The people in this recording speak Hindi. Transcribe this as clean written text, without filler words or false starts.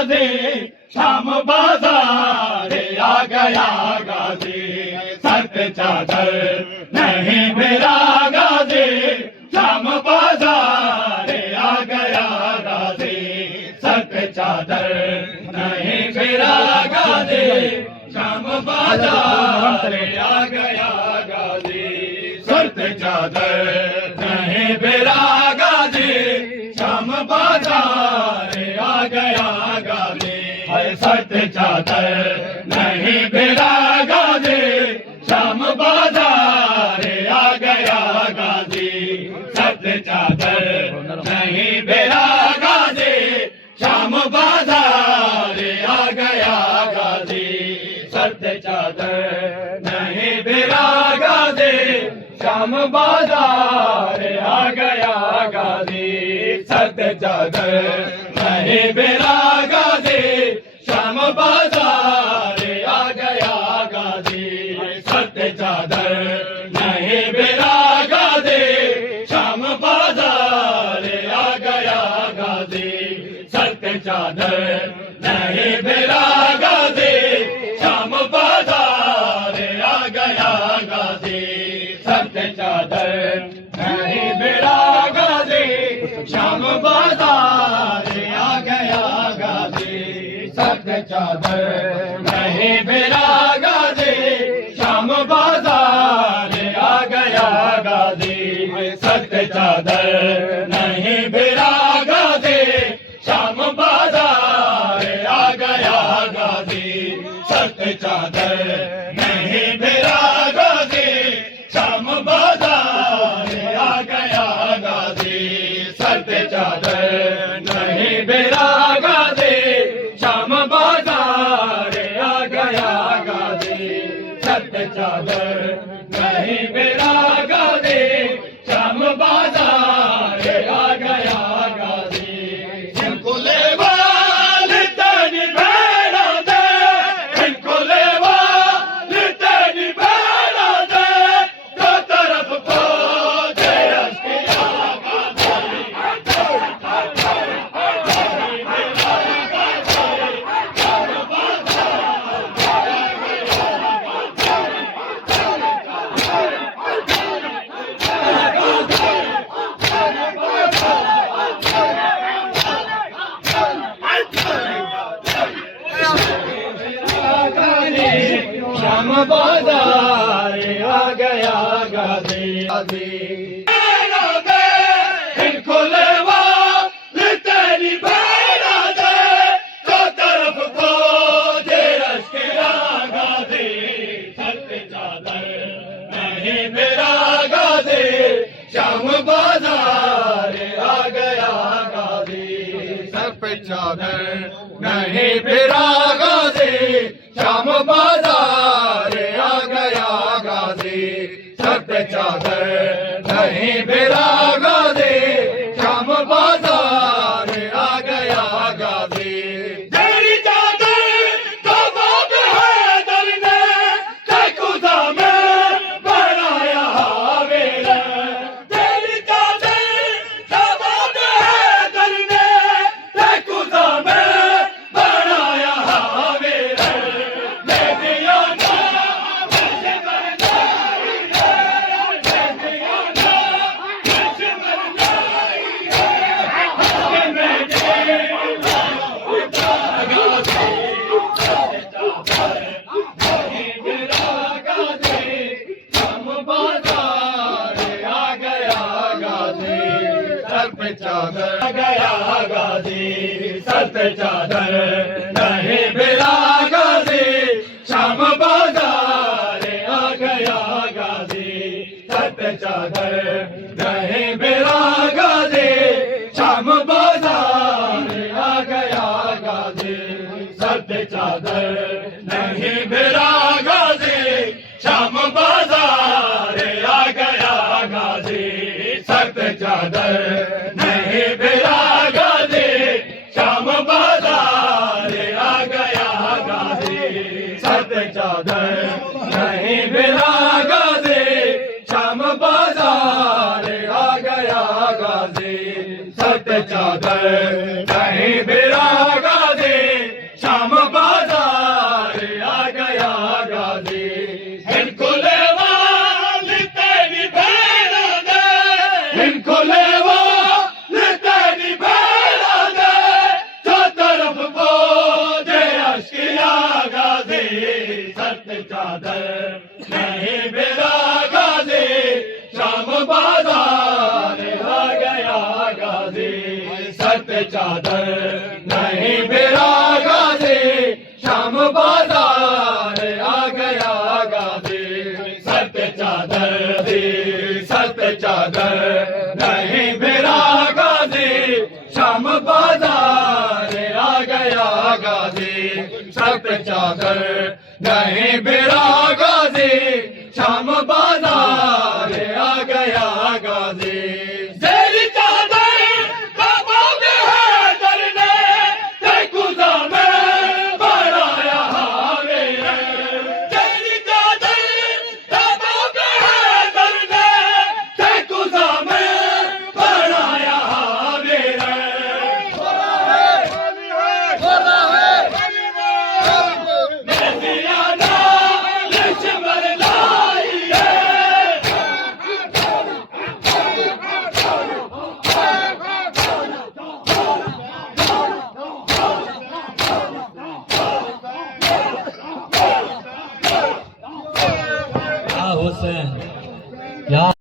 गाजी शाम बाजार आ गया गाजी सर पे चादर नहीं मेरा गाजी शाम बाजार आ गया गाजी सर पे चादर नहीं मेरा गाजी शाम बाजार आ गया गाजी सर पे चादर नहीं मेरा गाजी शाम बाजार आ गया गाजी सर पे चादर नहीं मेरा गाजी शाम बाजार आ गया गाजी सर पे चादर नहीं मेरा गाजी शाम बाजार आ गया गाजी सर पे चादर नहीं मेरा गाजी शाम बाजार आ गया गाजी सर पे चादर नहीं मेरा गाजी शाम बाजार आ गया गाजी सर पे चादर नहीं मेरा गाजी शाम बाजार आ गया गाजी सर पे चादर नहीं मेरा गाजी शाम बाजार आ गया गाजी सर पे चादर नहीं मेरा गाजी शाम बाजार आ गया गाजी सर पे चादर नहीं मेरा गाजी शाम बाजार आ गया गाजी सर पे चादर नहीं मेरा गाजी शाम बाजार आ गया गाजी सर पे चादर नहीं मेरा गाजी शाम बाजार आ गया गाजी सर पे चादर नहीं मेरा गाजी शाम बाजार आ गया गाजी सर पे चादर नहीं मेरा गाजी शाम बाजार आ गया गाजी इनको लेवाल तनी भेड़ा दे इनको लेवाल तनी भेड़ा दे दो तरफ को दे अश्किया शाम बाजार आ गया गाजी इनको लेवा तेरी भेड़ा दे दो तरफ को दे अश्किया गाजी सर पे चादर नहीं मेरा गाजी शाम बाजार आ गया गाजी सर पे चादर नहीं मेरा गाजी शाम बाजार आ गया गाजी सर पे चादर नहीं मेरा गाजी शाम बाजार आ गया गाजी तेरी चादर तो बात है दर ने खुदा में बनाया हावेल तेरी चादर तो बात है दर ने खुदा में बनाया हावेल चादर आ गया गाजी सर पे चादर नहीं मेरा गाजी शाम बाजार आ गया गाजी सर पे चादर नहीं मेरा गाजी शाम बाजार आ गया गाजी सर पे चादर नहीं मेरा गाजी शाम बाजार आ गया गाजी सर पे चादर नहीं मेरा गाजी शाम बाजार आ गया गाजी सर पे चादर नहीं मेरा गाजी शाम बाजार आ गया गाजी सर पे चादर नहीं मेरा गाजी चादर नहीं बिला गाजी शाम बाजार आ गया गाजी सत्य चादर नहीं बिला गाजी शाम बाजार आ गया गाजी सत्य चादर नहीं बिला गाजी शाम बाजार आ गया गाजी सत्य चादर नहीं बिला गाजी शाम बाजार आ गया गाजी तेरी चादर कबाब है दरने ते गुजा में बनाया हावे तेरी चादर कबाब है दरने ते गुजा में बनाया हावे मेसियाना लिशमर लाई हुसैन या